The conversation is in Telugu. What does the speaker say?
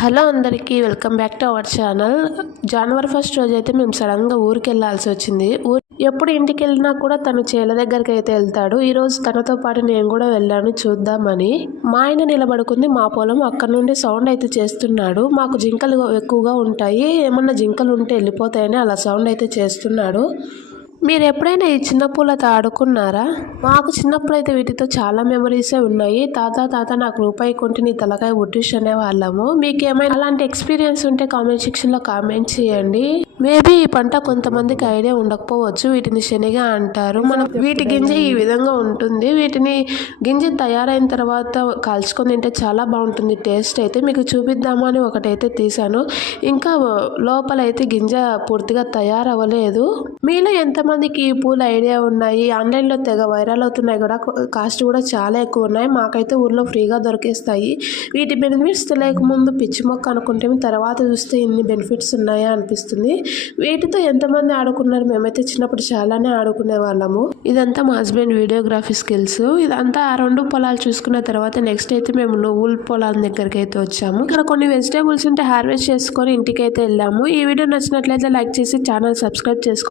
హలో అందరికీ welcome back to our channel. జనవరి 1 రోజు అయితే మేము సడన్గా ఊరికి వెళ్ళాల్సి వచ్చింది. ఎప్పుడు ఇంటికి వెళ్ళినా కూడా తను చేల దగ్గరికి అయితే వెళ్తాడు. ఈరోజు తనతో పాటు నేను కూడా వెళ్ళాను చూద్దామని. మా ఆయన నిలబడుకుంది మా పొలం, అక్కడ నుండి సౌండ్ అయితే చేస్తున్నాడు. మాకు జింకలు ఎక్కువగా ఉంటాయి, ఏమన్నా జింకలు ఉంటే వెళ్ళిపోతాయని అలా సౌండ్ అయితే చేస్తున్నాడు. మీరు ఎప్పుడైనా ఈ చిన్న పూలతో ఆడుకున్నారా? మాకు చిన్నప్పుడు అయితే వీటితో చాలా మెమరీసే ఉన్నాయి. తాత నాకు రూపాయి కొంటే నీ తలకాయ బుట్టిష్ అనే వాళ్ళము. మీకు ఏమైనా అలాంటి ఎక్స్పీరియన్స్ ఉంటే కామెంట్ సెక్షన్లో కామెంట్ చేయండి. మేబీ ఈ పంట కొంతమందికి ఐడియా ఉండకపోవచ్చు. వీటిని శనగ అంటారు. వీటి గింజ ఈ విధంగా ఉంటుంది. వీటిని గింజ తయారైన తర్వాత కాల్చుకొని తింటే చాలా బాగుంటుంది టేస్ట్ అయితే. మీకు చూపిద్దామని ఒకటైతే తీసాను. ఇంకా లోపల అయితే గింజ పూర్తిగా తయారవ్వలేదు. మీలో ఎంతమందికి ఈ పూల ఐడియా ఉన్నాయి? ఆన్లైన్లో తెగ వైరల్ అవుతున్నాయి కూడా, కాస్ట్ కూడా చాలా ఎక్కువ ఉన్నాయి. మాకైతే ఊర్లో ఫ్రీగా దొరికేస్తాయి. వీటి బెనిఫిట్స్ తెలియకముందు పిచ్చి మొక్క అనుకుంటే తర్వాత చూస్తే ఇన్ని బెనిఫిట్స్ ఉన్నాయా అనిపిస్తుంది. వీటితో ఎంతమంది ఆడుకున్నారు? మేమైతే చిన్నప్పుడు చాలానే ఆడుకునే వాళ్ళము. ఇదంతా మా హస్బెండ్ వీడియోగ్రఫీ స్కిల్స్. ఇదంతా ఆ రెండు పొలాలు చూసుకున్న తర్వాత నెక్స్ట్ అయితే మేము నువ్వుల పొలాల దగ్గరికి అయితే వచ్చాము. ఇక్కడ కొన్ని వెజిటేబుల్స్ ఉంటే హార్వెస్ట్ చేసుకొని ఇంటికి అయితే వెళ్ళాము. ఈ వీడియో నచ్చినట్లయితే లైక్ చేసి ఛానల్ సబ్స్క్రైబ్ చేసుకోండి.